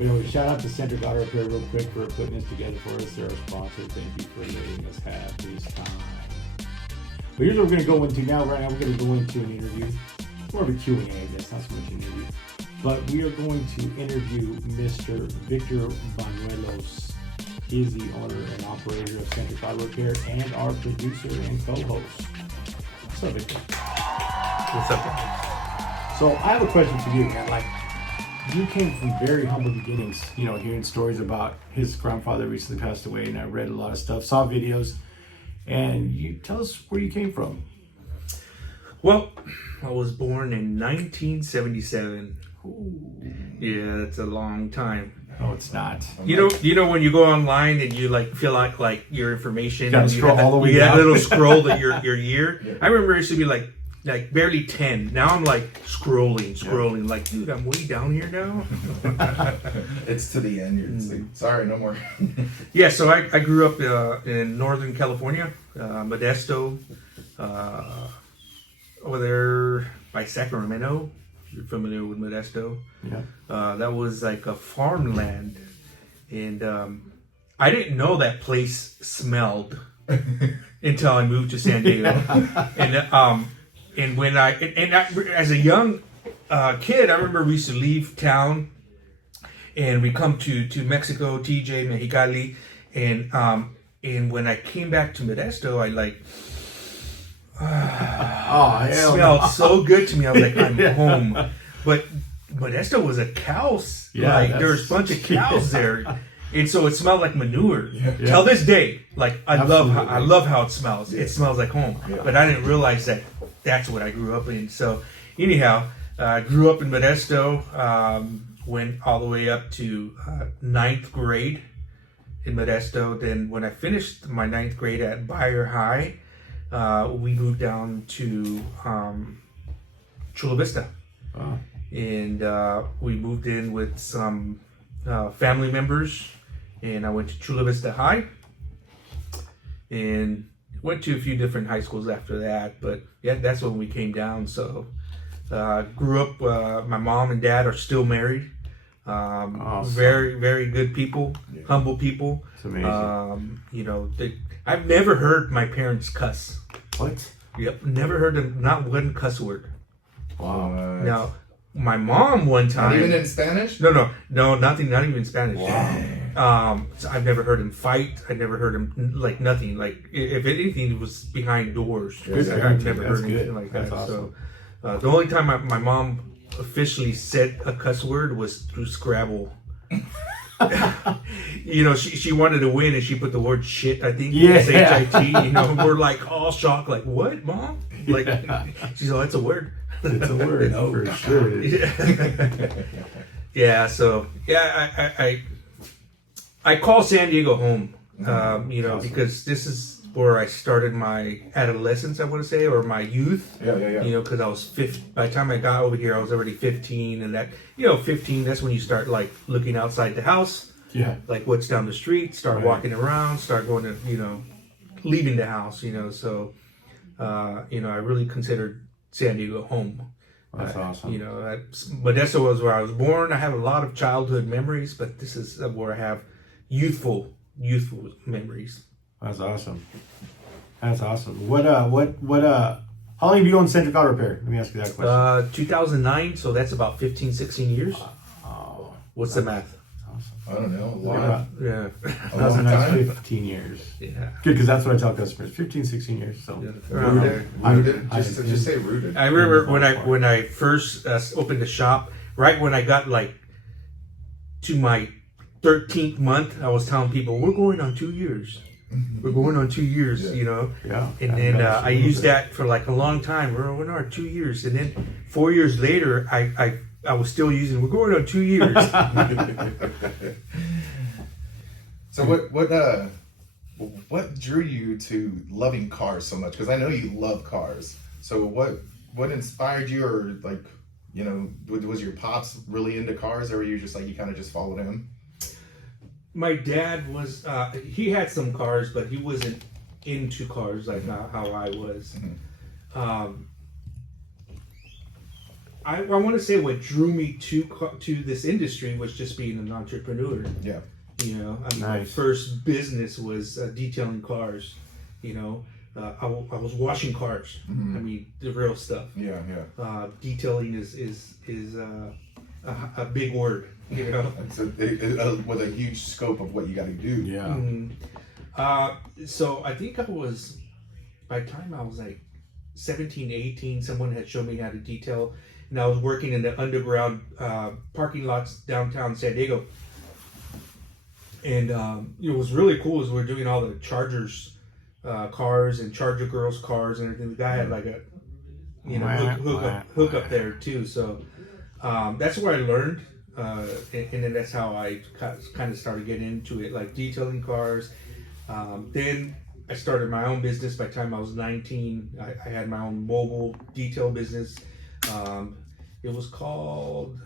Anyway, shout out to Centric Auto Repair real quick for putting this together for us. They're our sponsor. Thank you for letting us have this time. But here's what we're going to go into now. Right now, we're going to go into an interview. It's more of a Q&A, I guess, not so much an interview. But we are going to interview Mr. Victor Banuelos. He is the owner and operator of Centric Auto Repair and our producer and co-host. What's up, Victor? What's up, guys? So I have a question for you, man. Like, you came from very humble beginnings, you know, hearing stories about his grandfather recently passed away, and I read a lot of stuff, saw videos, and you tell us where you came from. Well, I was born in 1977. Ooh. Yeah, that's a long time. No, it's not. You know when you go online and you like feel like your information, gotta and scroll all the way you down. that little scroll that your year. Yeah. I remember it used to be like barely 10. Now I'm like scrolling. Like, dude, I'm way down here now. It's to the end. You're like, sorry, no more. Yeah, so I grew up in Northern California, Modesto, over there by Sacramento. You're familiar with Modesto. Yeah. That was like a farmland, and I didn't know that place smelled until I moved to San Diego. And when I as a young kid, I remember we used to leave town, and we come to Mexico, TJ, Mexicali, and when I came back to Modesto, I like. It smelled so good to me. I was like, I'm home. But Modesto was a cow's. Yeah, like there was a bunch of cows there, and so it smelled like manure. Yeah. Till this day, like I Absolutely. love how it smells. It smells like home. Yeah. But I didn't realize that that's what I grew up in. So anyhow, I grew up in Modesto. Went all the way up to 9th grade in Modesto. Then when I finished my 9th grade at Bayer High. We moved down to Chula Vista, and we moved in with some family members, and I went to Chula Vista High, and went to a few different high schools after that. But yeah, that's when we came down. So grew up. My mom and dad are still married. Awesome. Very, very good people, humble people. It's amazing. You know, I've never heard my parents cuss. What? Yep, never heard them, not one cuss word. Wow. Now, my mom one time. Not even in Spanish? No, nothing, not even in Spanish. Wow. So I've never heard him fight. I never heard him like nothing. Like if anything, it was behind doors. Good I've parenting. never That's heard good. anything like That's that. awesome. So the only time my mom officially said a cuss word was through Scrabble. You know, she wanted to win, and she put the word shit. I think S-H-I-T. You know, we're like all shocked, like what, mom? Like she's like, it's a word. It's a word. No, for sure. It is. Yeah. So yeah, I call San Diego home. You know, awesome. because this is where I started my adolescence, I want to say, or my youth. Yeah. You know, because I was by the time I got over here, I was already 15, and that, you know, 15, that's when you start like looking outside the house, Yeah. like what's down the street, start Right. walking around, start going to, you know, leaving the house, you know. So, you know, I really considered San Diego home. That's awesome. You know, Modesto was where I was born. I have a lot of childhood memories, but this is where I have youthful memories. That's awesome. That's awesome. What how long have you owned Centric Auto Repair? Let me ask you that question. 2009, so that's about 15, 16 years. Oh, What's the math? awesome. I don't know. Yeah. A long time. 15 years. Yeah. Good, because that's what I tell customers. 15, 16 years. So Around there. Rooted. I- Just say rooted. I remember when I first opened the shop, right when I got like to my 13th month, I was telling people, we're going on 2 years. We're going on 2 years, Yeah. you know. yeah. And then I used that for like a long time. We're going on 2 years, and then 4 years later, I was still using. We're going on 2 years. So what drew you to loving cars so much? Because I know you love cars. So what inspired you, or like, you know, was your pops really into cars, or were you just like, you kind of just followed him? My dad was. He had some cars, but he wasn't into cars like how I was. I want to say what drew me to this industry was just being an entrepreneur. Yeah. You know, I mean, my Nice. first business was detailing cars. You know, I was washing cars. I mean, the real stuff. Yeah. Detailing is a big word. You know. It's with a huge scope of what you got to do. Yeah. So I think by the time I was like 17, 18, someone had shown me how to detail, and I was working in the underground parking lots downtown San Diego. And it was really cool as we were doing all the Chargers cars and Charger girls cars and everything. The guy had like a hook up there too. So that's where I learned, and then that's how I kind of started getting into it, like detailing cars. Then I started my own business. By the time I was 19, I had my own mobile detail business. It was called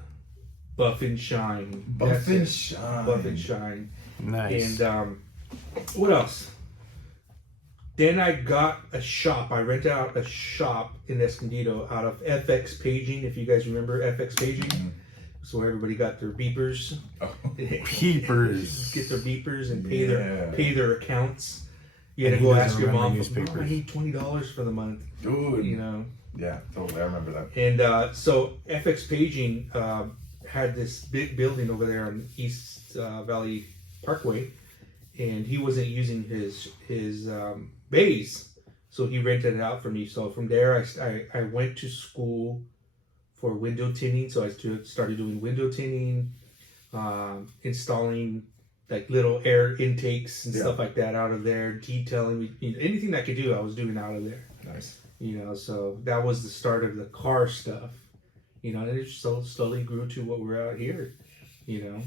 Buff and Shine. Buff and Shine. Buff and Shine. Nice. And what else? Then I got a shop. I rented out a shop in Escondido out of FX Paging. If you guys remember FX Paging, so where everybody got their beepers. Beepers. Get their beepers and pay their accounts. You had And to go he ask doesn't your mom, remember newspapers. I need $20 for the month. Dude. You know. Yeah, totally. I remember that. And so FX Paging had this big building over there on East Valley Parkway, and he wasn't using his bays, so he rented it out for me. So from there, I went to school for window tinting. So I started doing window tinting, installing like little air intakes and stuff like that out of there, detailing, anything I could do, I was doing out of there. Nice. You know, so that was the start of the car stuff. You know, and it just slowly grew to what we're out here. You know,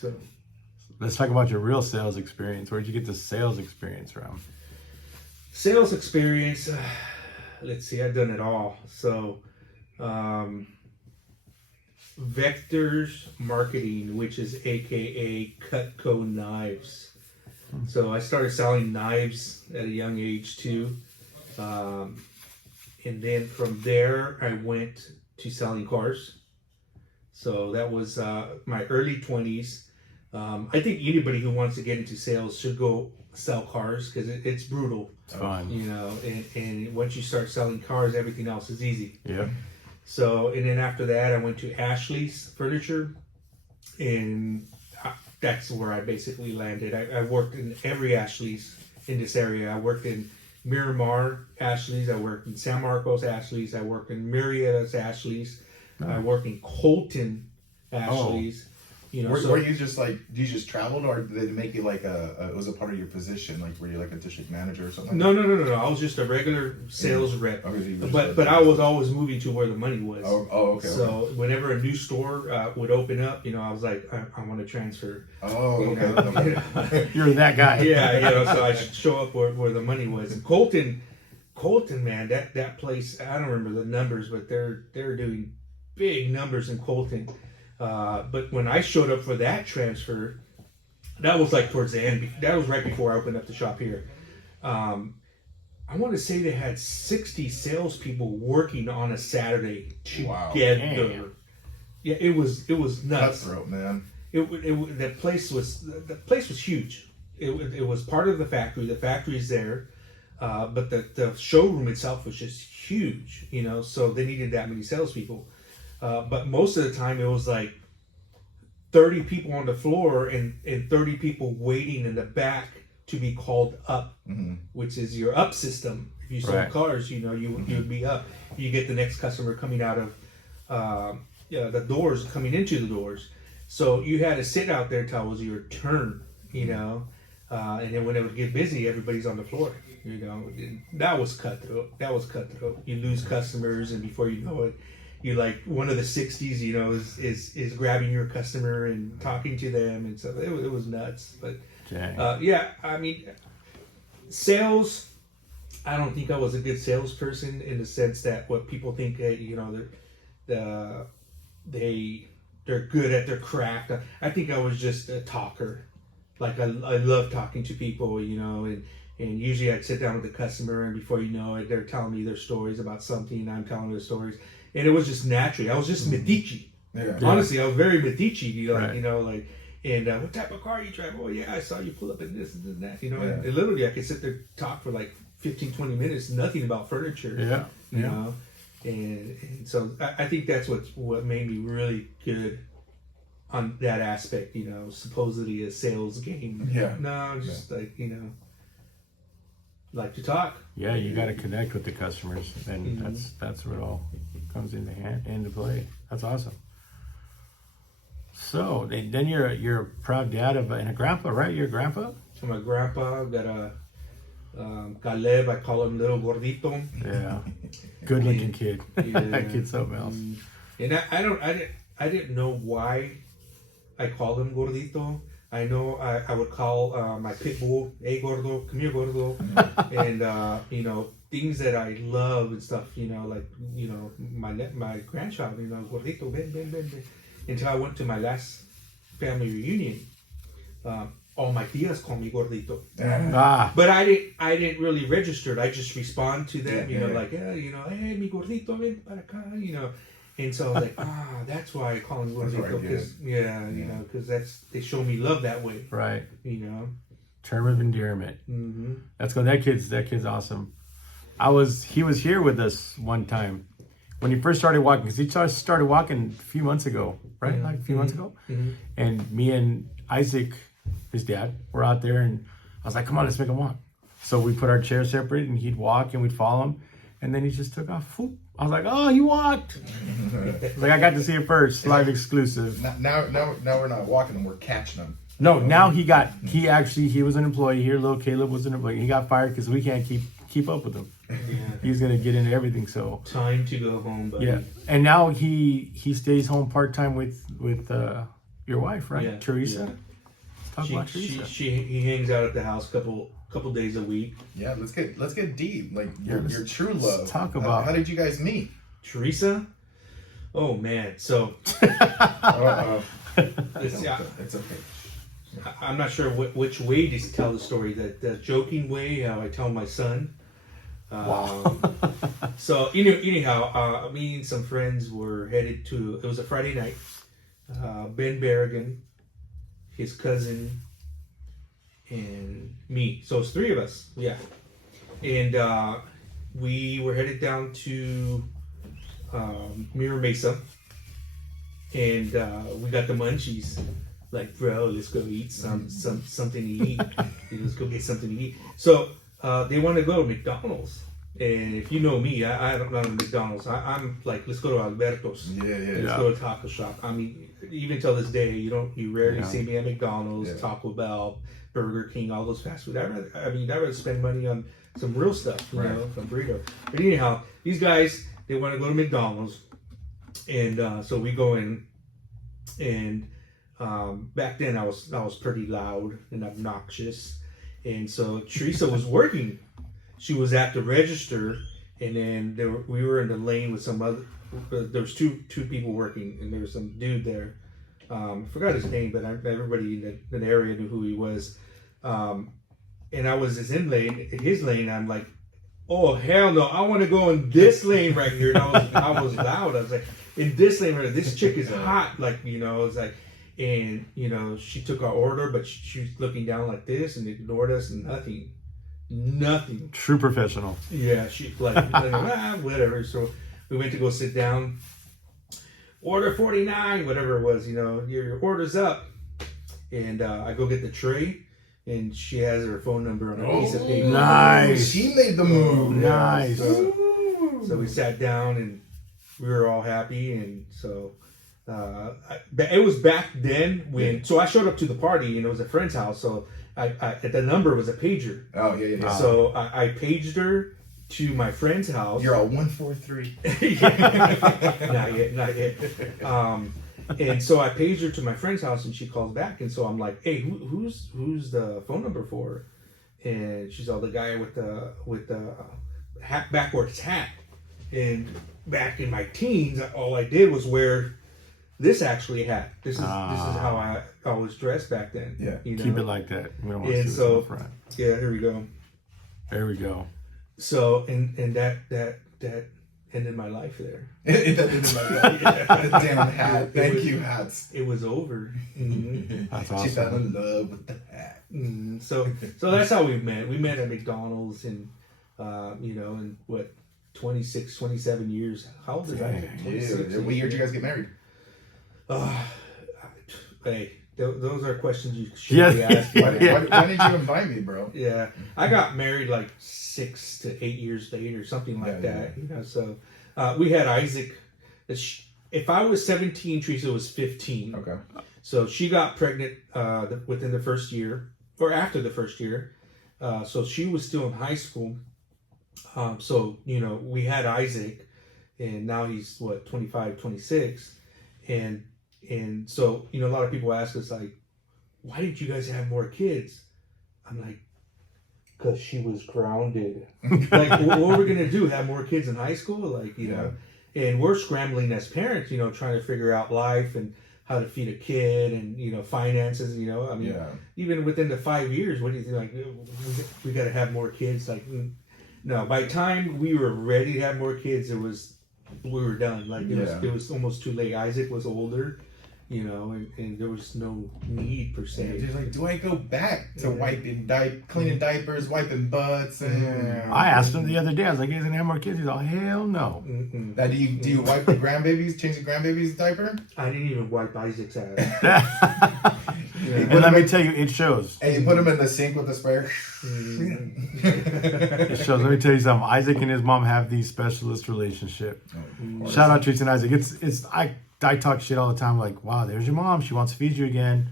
so. Let's talk about your real sales experience. Where'd you get the sales experience from? Sales experience, let's see, I've done it all. So, Vectors Marketing, which is AKA Cutco Knives. So I started selling knives at a young age too. And then from there, I went to selling cars. So that was my early 20s. I think anybody who wants to get into sales should go sell cars because it's brutal. It's fun. You know, and once you start selling cars, everything else is easy. Yeah. So, and then after that, I went to Ashley's Furniture, and that's where I basically landed. I worked in every Ashley's in this area. I worked in Miramar Ashley's, I worked in San Marcos Ashley's, I worked in Murrieta's Ashley's, I worked in Colton Ashley's. You know, were you just like, you just traveled, or did they make you like it was a part of your position? Like, were you like a district manager or something? No. I was just a regular sales rep. Okay, so But I was always moving to where the money was. Okay. So whenever a new store would open up, you know, I was like, I want to transfer. Oh, okay. You know? You're that guy. Yeah, you know, so I should show up where the money was. And Colton, man, that place, I don't remember the numbers, but they're doing big numbers in Colton. But when I showed up for that transfer, that was like towards the end. That was right before I opened up the shop here. I want to say they had 60 salespeople working on a Saturday together. Damn. Yeah, it was nuts. Cutthroat, man. The place was huge. It was part of the factory. The factory's there, but the showroom itself was just huge. You know, so they needed that many salespeople. But most of the time it was like 30 people on the floor and 30 people waiting in the back to be called up, which is your up system. If you sold cars, you know, you would be up. You get the next customer coming out of the doors, coming into the doors. So you had to sit out there till it was your turn, you know. And then when it would get busy, everybody's on the floor. You know, that was cutthroat. You lose customers, and before you know it, you're like one of the 60s, you know, is grabbing your customer and talking to them, and so it was nuts. But yeah, I mean, sales. I don't think I was a good salesperson in the sense that what people think, you know, they're good at their craft. I think I was just a talker. Like I love talking to people, you know, and usually I'd sit down with the customer, and before you know it, they're telling me their stories about something, and I'm telling their stories. and it was just naturally. I was just metiche. Yeah. Honestly, I was very metiche. Right. And what type of car you drive? Oh yeah, I saw you pull up in this and that. Yeah. And literally I could sit there talk for like 15, 20 minutes, nothing about furniture. Yeah. You know, and so I think that's what made me really good on that aspect. Supposedly a sales game. Yeah. No, just like to talk. Yeah, you got to connect with the customers, and that's where it all comes into play. That's awesome. So then you're a proud dad and a grandpa, right? You're a grandpa. So my grandpa got a Caleb. I call him Little Gordito. Yeah, good looking kid. Yeah. That kid's something else. And I didn't know why I called him Gordito. I know I would call my pit bull, "Hey Gordo, come here Gordo," and things that I love and stuff. My grandchild, Gordito, ben. Until I went to my last family reunion, all my tias call me Gordito. But I didn't really register it. I just respond to them, hey mi Gordito, ven para acá, And so I was like, that's why I call him Gordito, because they show me love that way. Right. Term of endearment. Mm-hmm. That's good. That kid's awesome. He was here with us one time when he first started walking, because he started walking a few months ago, right? Mm-hmm. Like a few months ago. Mm-hmm. And me and Isaac, his dad, were out there, and I was like, come on, let's make him walk. So we put our chairs separate, and he'd walk, and we'd follow him. And then he just took off. Whoop. I was like, oh, he walked. Like, I got to see it first, live exclusive. Now we're not walking them, we're catching them. No, now he was an employee here. Little Caleb was an employee. He got fired because we can't keep up with him. Yeah. He's gonna get into everything. So Time to go home, buddy. yeah, and now he stays home part time with your wife, right, Yeah, Teresa? yeah. Talk about Teresa. He hangs out at the house couple days a week. Yeah, let's get deep. Like Yeah, your true love. talk about- how did you guys meet? Teresa? Oh man, so It's okay. I'm not sure which way to tell the story. The joking way, how I tell my son. So anyhow, me and some friends were headed to. It was a Friday night. Ben Berrigan, his cousin, and me. So it's three of us. Yeah, and we were headed down to Mira Mesa, and we got the munchies. Like, bro, let's go eat something to eat. Let's go get something to eat. So they want to go to McDonald's. And if you know me, I don't go to McDonald's. I'm like, let's go to Alberto's. Let's go to Taco Shop. I mean, even till this day, you rarely see me at McDonald's, Taco Bell, Burger King, all those fast food. I'd rather spend money on some real stuff, you know, some burrito. But anyhow, these guys, they want to go to McDonald's, and so we go in, and back then I was pretty loud and obnoxious, and so Teresa was working. She was at the register, and then we were in the lane with some other. There was two people working, and there was some dude there. I forgot his name, but everybody in the area knew who he was. And I was in his lane. I'm like, oh hell no! I want to go in this lane right here. And I was loud. I was like, in this lane right here, this chick is hot. Like, it's like, and she took our order, but she was looking down like this and ignored us, and nothing. True professional. Yeah, she like whatever. So we went to go sit down. Order 49, whatever it was. Your order's up, and I go get the tray, and she has her phone number on a piece of paper. Nice. She made the move. Nice. So we sat down, and we were all happy, and so. It was back then when, so I showed up to the party, and it was a friend's house, so the number was a pager. Oh yeah. So I paged her to my friend's house. You're all 143. Not yet. And so I paged her to my friend's house, and she calls back, and so I'm like, hey, who's the phone number for? And she's all, the guy with the hat, backwards hat. And back in my teens, all I did was wear this actually hat. This is how I was dressed back then. Yeah. Keep it like that. We don't want to And see so, this in the front. yeah, here we go. There we go. So and that ended my life there. It ended my life. The damn hat. Thank you, hats. It was over. Mm-hmm. That's She awesome. fell in love with the hat. Mm-hmm. So that's how we met. We met at McDonald's in, in what, 26, 27 years. How old is I? Dang. 26. Yeah. What year did you guys get married? Hey, those are questions you should be asking. Why did you invite me, bro? Yeah, I got married like 6 to 8 years later, something like that. Yeah. So we had Isaac. If I was 17, Teresa was 15. Okay. So she got pregnant within the first year, or after the first year. So she was still in high school. So we had Isaac, and now he's 25, 26, and so a lot of people ask us like, why didn't you guys have more kids? I'm like, because she was grounded. Like, what were we gonna do? Have more kids in high school? Like, and we're scrambling as parents, trying to figure out life and how to feed a kid and finances. I mean, even within the 5 years, what do you think? Like, we got to have more kids. Like, no. By the time we were ready to have more kids, we were done. Like, it was almost too late. Isaac was older. And there was no need per se. Just like, do I go back to cleaning diapers, wiping butts? And I asked him the other day. I was like, "He's gonna have more kids." He's like, "Hell no." Mm-mm. Now, do you wipe the grandbabies? Change the grandbaby's diaper? I didn't even wipe Isaac's ass. And let me tell you, it shows. And you put them in the sink with the sprayer. It shows. Let me tell you something. Isaac and his mom have the specialist relationship. Shout out Teresa and Isaac. I talk shit all the time. Like, wow, there's your mom. She wants to feed you again.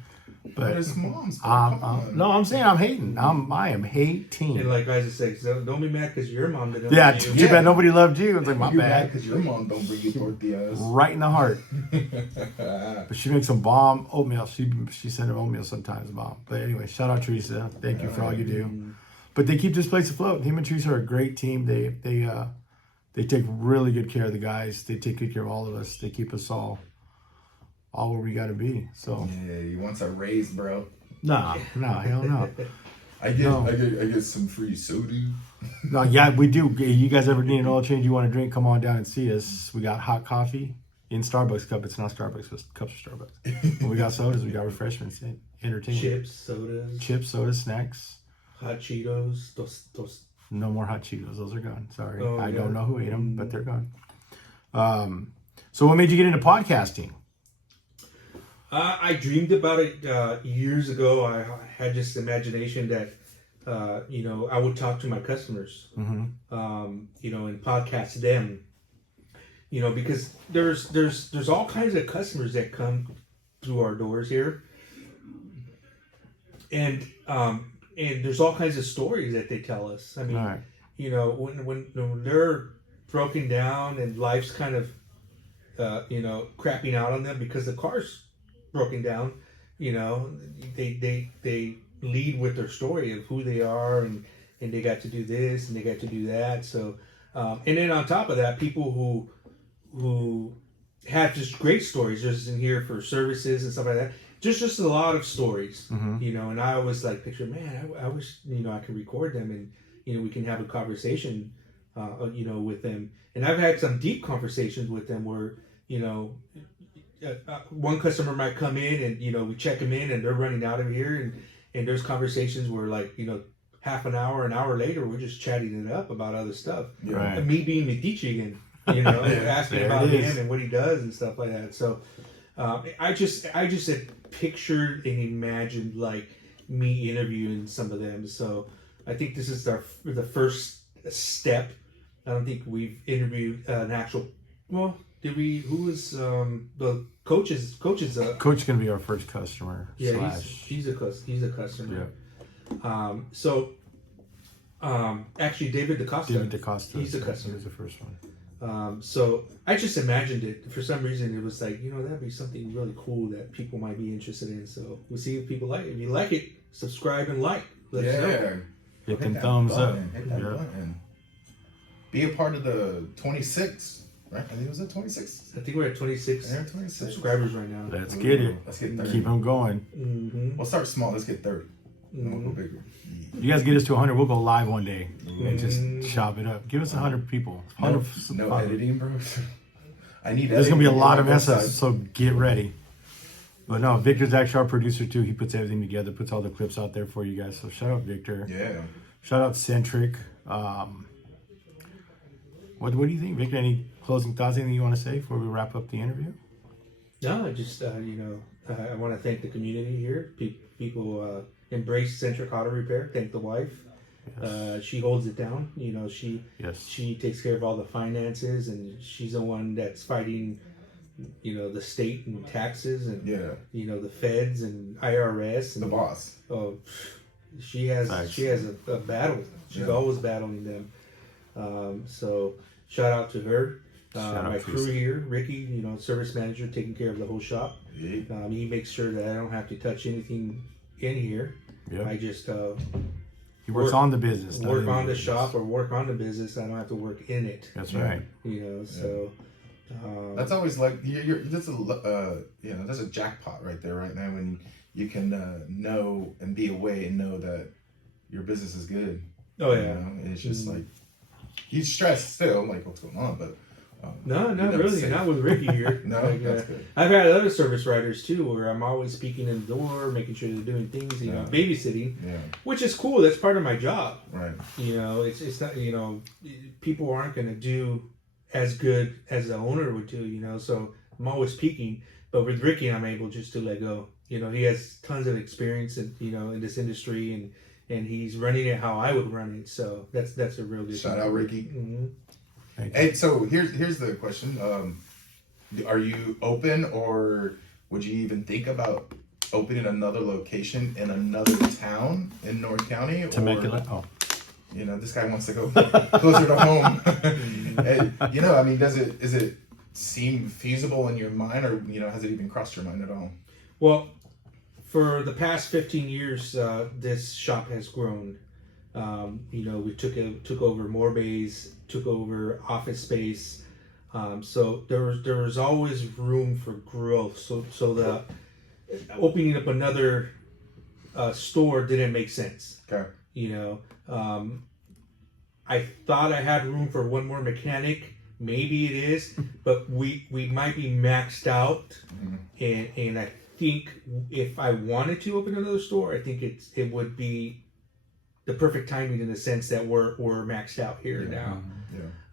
But his mom's. no, I'm saying I'm hating. I am hating. And like Isaac says, don't be mad because your mom didn't. Yeah, love you. too bad nobody loved you. It's like, my You're bad. because your mom don't bring you tortillas. Right in the heart. But she makes some bomb oatmeal. She sent her oatmeal sometimes, Mom. But anyway, shout out Teresa. Thank you for all you do. But they keep this place afloat. Him and Teresa are a great team. They take really good care of the guys. They take good care of all of us. They keep us all where we got to be. So Yeah, you want a raise, bro. no, hell no. I get some free soda. No, yeah, we do. You guys ever need an oil change? You want to drink? Come on down and see us. We got hot coffee in Starbucks cup. It's not Starbucks, but cups are Starbucks. And we got sodas. We got refreshments and entertainment. Chips, sodas, snacks. hot Cheetos, those. No more hot Cheetos. Those are gone. Sorry, Oh, I yeah. don't know who ate them, but they're gone. So what made you get into podcasting? I dreamed about it years ago. I had this imagination that, I would talk to my customers, and podcast them, because there's all kinds of customers that come through our doors here, and there's all kinds of stories that they tell us. I mean, All right. when they're broken down and life's kind of, crapping out on them because the car's broken down, they lead with their story of who they are and they got to do this and they got to do that. So, and then on top of that, people who have just great stories just in here for services and stuff like that. Just a lot of stories, and I always like picture, man, I wish, I could record them and, we can have a conversation, with them. And I've had some deep conversations with them where, one customer might come in and, we check them in and they're running out of here. And there's conversations where like, half an hour later, we're just chatting it up about other stuff. Yeah. Right. And me being Medici again, asking There about it is. him and what he does and stuff like that. So I just had pictured and imagined like me interviewing some of them. So I think this is the first step. I don't think we've interviewed an actual. Well, did we? Who was the coaches? Coach's Coach gonna be our first customer. yeah, he's a customer. Yeah. Actually, David DaCosta. David DaCosta. He's a customer. He's the first one. So I just imagined it. For some reason, it was like, that'd be something really cool that people might be interested in. So we'll see if people like it. If you like it, subscribe and like. Let us know. Hit them thumbs up. Hit that button. Be a part of the 26, right? I think it was at 26. I think we're at 26 Yeah, 26. subscribers right now. Let's get it. Let's get 30. Keep them going. Mm-hmm. We'll start small. Let's get 30. We'll go big. You guys get us to 100, we'll go live one day and just chop it up. Give us 100 people. 100 No editing, bro. I need. There's gonna be a editing lot on of both messes, sides. so get ready. But no, Victor's actually our producer too. He puts everything together, puts all the clips out there for you guys. So shout out Victor. Yeah. Shout out Centric. What do you think, Victor? Any closing thoughts? Anything you want to say before we wrap up the interview? No, I just I want to thank the community here. People embrace Centric Auto Repair. Thank the wife. Yes. She holds it down. Yes. She takes care of all the finances, and she's the one that's fighting, the state and taxes, and the feds and IRS and The boss. Oh, she has Nice. a battle. She's always battling them. So shout out to her. Shout out My to crew you. here, Ricky, service manager, taking care of the whole shop. Yeah. He makes sure that I don't have to touch anything in here. Yep. I just He works on the business. not work in on the business. shop or work on the business. I don't have to work in it. That's Yeah. right. So That's always like that's a jackpot right there, right now, when you can know and be away and know that your business is good. oh You yeah. know? And it's just like he's stressed still, like what's going on, but No, you're not never really. safe. Not with Ricky here. No, Like, that's good. I've had other service riders too, where I'm always speaking in the door, making sure they're doing things, babysitting, Yeah, which is cool. That's part of my job. right. It's not, people aren't going to do as good as the owner would do, so I'm always peeking. But with Ricky, I'm able just to let go. He has tons of experience in, in this industry, and he's running it how I would run it. So that's a real good Shout out Ricky. Mm-hmm. Hey, so here's the question: are you open, or would you even think about opening another location in another town in North County? Temecula. Oh. This guy wants to go closer to home. And, I mean, does it seem feasible in your mind, or has it even crossed your mind at all? Well, for the past 15 years, this shop has grown. We took over more bays, took over office space. So there was always room for growth. So the opening up another store didn't make sense. Okay. I thought I had room for one more mechanic. Maybe it is, but we might be maxed out. Mm-hmm. And I think if I wanted to open another store, I think it would be the perfect timing in the sense that we're maxed out here now.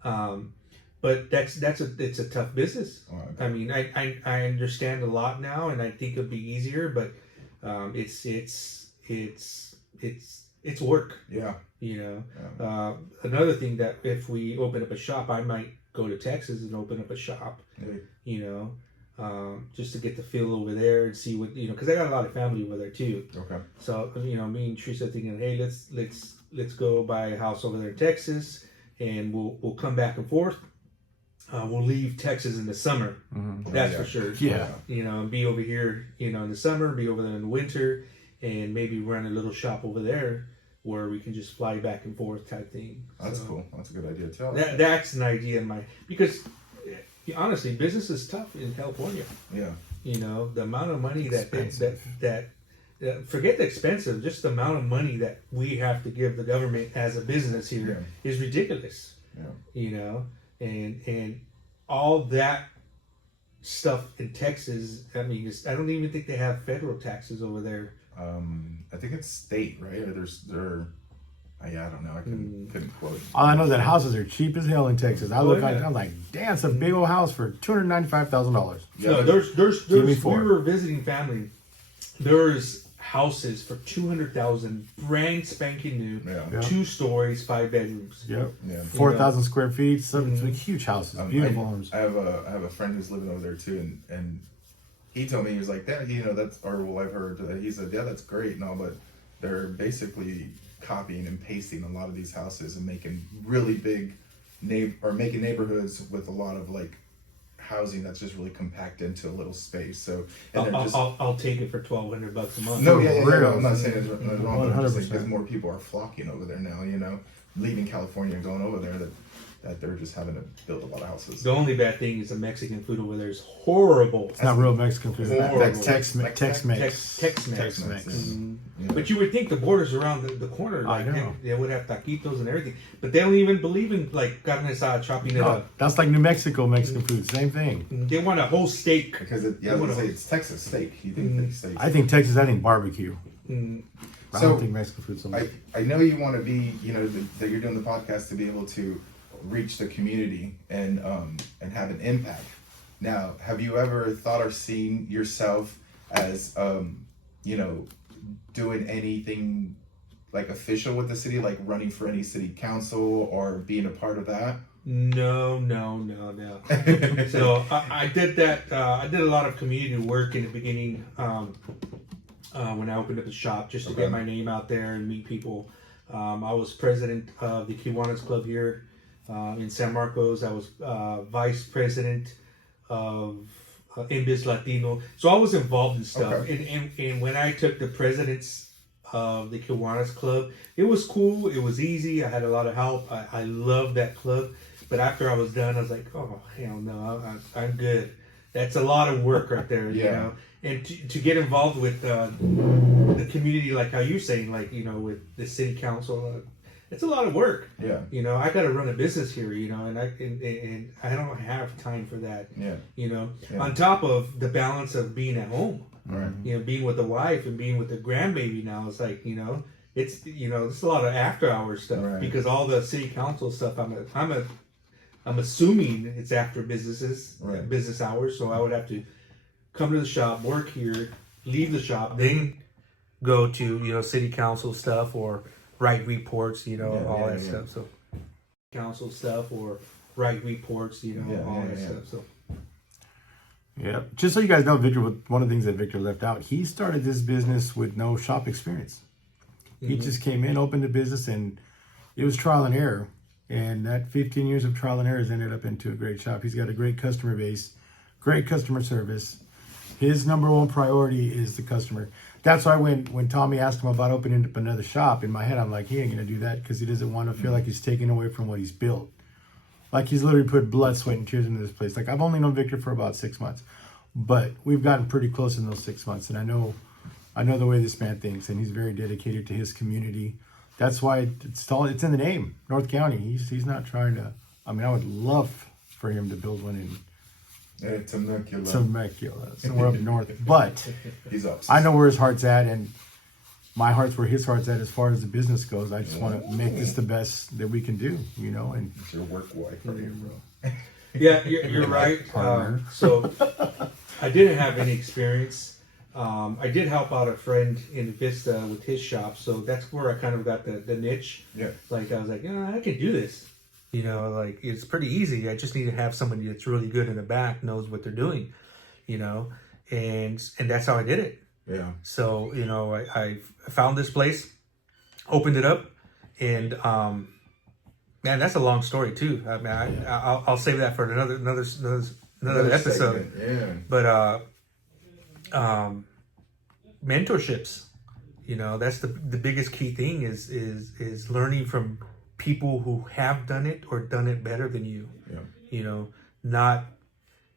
Yeah. But it's a tough business. Oh, okay. I mean, I understand a lot now, and I think it'd be easier, but it's work. Yeah. Another thing that if we open up a shop, I might go to Texas and open up a shop. Yeah. Just to get the feel over there and see what because I got a lot of family over there too. Okay. So me and Teresa thinking, hey, let's go buy a house over there in Texas, and we'll come back and forth. We'll leave Texas in the summer. Mm-hmm. That's yeah. for sure. Yeah. And be over here, in the summer, be over there in the winter, and maybe run a little shop over there where we can just fly back and forth type thing. That's So cool. That's a good idea too. that's an idea in my because honestly, business is tough in California. Yeah. The amount of money that Expensive. forget the expensive, just the amount of money that we have to give the government as a business here is ridiculous. Yeah. And all that stuff in Texas. I mean, I don't even think they have federal taxes over there. I think it's state, right? Or I don't know. I couldn't quote. All I know is that houses are cheap as hell in Texas. I look at it, I'm like, damn, it's a big old house for $295,000. Yeah. No, there's Give me we four. were visiting family. There's houses for $200,000, brand spanking new, Yeah. 2 stories, 5 bedrooms. Yep. Yeah. 4,000 square feet, some huge houses, beautiful homes. I have a friend who's living over there too, and he told me, he was like, that that's, or well, I've heard that. He said, yeah, that's great and all, but they're basically copying and pasting a lot of these houses and making really big making neighborhoods with a lot of like housing that's just really compact into a little space. So and I'll take it for $1,200 a month. no, yeah, Real. I'm not saying it's wrong, but I'm just saying 100%. because more people are flocking over there now, leaving California and going over there. That that they're just having to build a lot of houses. The only bad thing is the Mexican food over there is horrible. It's not real Mexican food. Horrible. Tex-Mex. Tex-Mex. Yeah. But you would think the borders around the corner, I like know. they would have taquitos and everything, but they don't even believe in like carne asada, chopping it No, up. that's like New Mexico Mexican food. Same thing. They want a whole steak. Because I They was wanna- gonna say it's Texas steak. You think steak? I think Texas. I think barbecue. Mm, I So, don't think Mexican food so much. I know you want to be, that you're doing the podcast to be able to reach the community and have an impact. Now, have you ever thought or seen yourself as doing anything like official with the city, like running for any city council or being a part of that? no. So I did that. I did a lot of community work in the beginning when I opened up the shop, just to Okay. get my name out there and meet people. I was president of the Kiwanis Club here in San Marcos. I was vice president of Invis Latino. So I was involved in stuff. Okay. And when I took the presidents of the Kiwanis Club, it was cool. It was easy. I had a lot of help. I loved that club. But after I was done, I was like, oh, hell no, I'm good. That's a lot of work right there, you Yeah. know. And to get involved with the community, like how you're saying, like, with the city council, it's a lot of work. Yeah. I got to run a business here, and I don't have time for that. Yeah. Yeah. Yeah. On top of the balance of being at home, Right. being with the wife and being with the grandbaby now, it's like, it's it's a lot of after hours stuff Right. because all the city council stuff, I'm assuming it's after Right. business hours, so I would have to come to the shop, work here, leave the shop, then go to city council stuff or write reports, all that stuff. So council stuff or write reports, all that stuff. So Yeah. Just so you guys know, Victor, one of the things that Victor left out, he started this business with no shop experience. He just came in, opened a business, and it was trial and error. And that 15 years of trial and error has ended up into a great shop. He's got a great customer base, great customer service. His number one priority is the customer. That's why when Tommy asked him about opening up another shop, in my head, I'm like, he ain't going to do that because he doesn't want to feel like he's taking away from what he's built. Like he's literally put blood, sweat, and tears into this place. Like I've only known Victor for about 6 months, but we've gotten pretty close in those 6 months. And I know the way this man thinks, and he's very dedicated to his community. That's why it's in the name, North County. He's not trying to. I mean, I would love for him to build one in Temecula, somewhere up north. But He's up. I know where his heart's at, and my heart's where his heart's at as far as the business goes. I just want to make this the best that we can do, And It's your work wife right here, bro. yeah, you're right. Partner. So I didn't have any experience. I did help out a friend in Vista with his shop, so that's where I kind of got the niche. Yeah. Like I was like, I can do this. Like it's pretty easy. I just need to have somebody that's really good in the back, knows what they're doing, and that's how I did it. Yeah. So I found this place, opened it up, and man, that's a long story too. I mean, I'll save that for another episode. Segment. Yeah. But mentorships, that's the biggest key thing is learning from people who have done it or done it better than you. Yeah. Not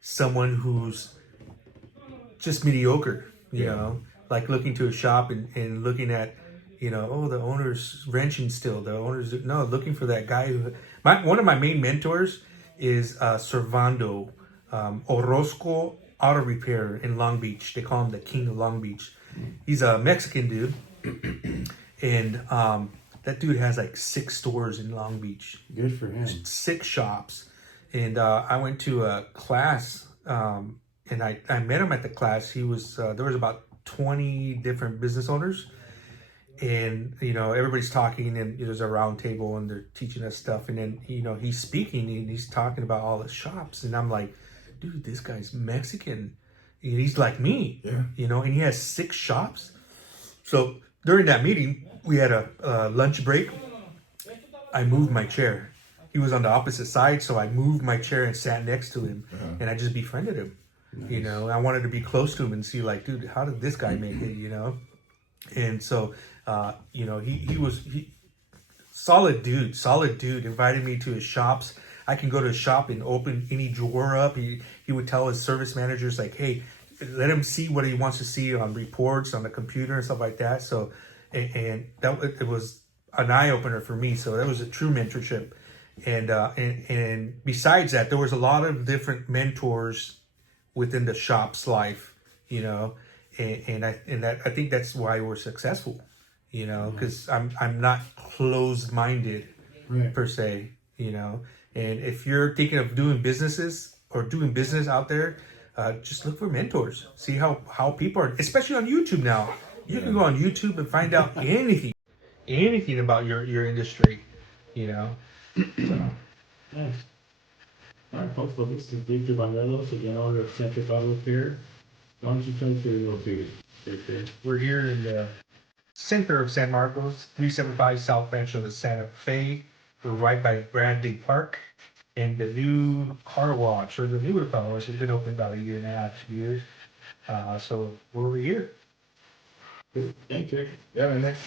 someone who's just mediocre, like looking to a shop and looking at, the owner's wrenching still. The owner's looking for that guy one of my main mentors is Servando Orozco Auto Repair in Long Beach. They call him the King of Long Beach. He's a Mexican dude, and that dude has like 6 stores in Long Beach, good for him. 6 shops. And I went to a class, and I met him at the class. He was there was about 20 different business owners, and everybody's talking, and there's a round table, and they're teaching us stuff. And then he's speaking, and he's talking about all the shops, and I'm like, dude, this guy's Mexican. And he's like me, and he has 6 shops. So during that meeting, we had a lunch break. I moved my chair. He was on the opposite side, so I moved my chair and sat next to him, and I just befriended him. Nice. I wanted to be close to him and see, like, dude, how did this guy make it, And so, he was solid dude, invited me to his shops. I can go to a shop and open any drawer up. He would tell his service managers like, hey, let him see what he wants to see on reports on the computer and stuff like that. So, and that it was an eye opener for me. So that was a true mentorship. And besides that, there was a lot of different mentors within the shop's life, you know, and I think that's why we're successful, you know, because I'm not closed minded per se, you know. And if you're thinking of doing business out there, just look for mentors. See how people are, especially on YouTube now. You can go on YouTube and find out anything about your industry, you know. Nice. All right, folks. Well, this is Victor Banderos, again, owner of Centric Auto Repair. Why don't you tell us your location? We're here in the center of San Marcos, 375 South Rancho de Santa Fe. We're right by Bradley Park. And the new car wash, or the newer car wash, has been open about 1.5 years, 2 years. So we're over here. Thank you. Yeah, man. Thanks.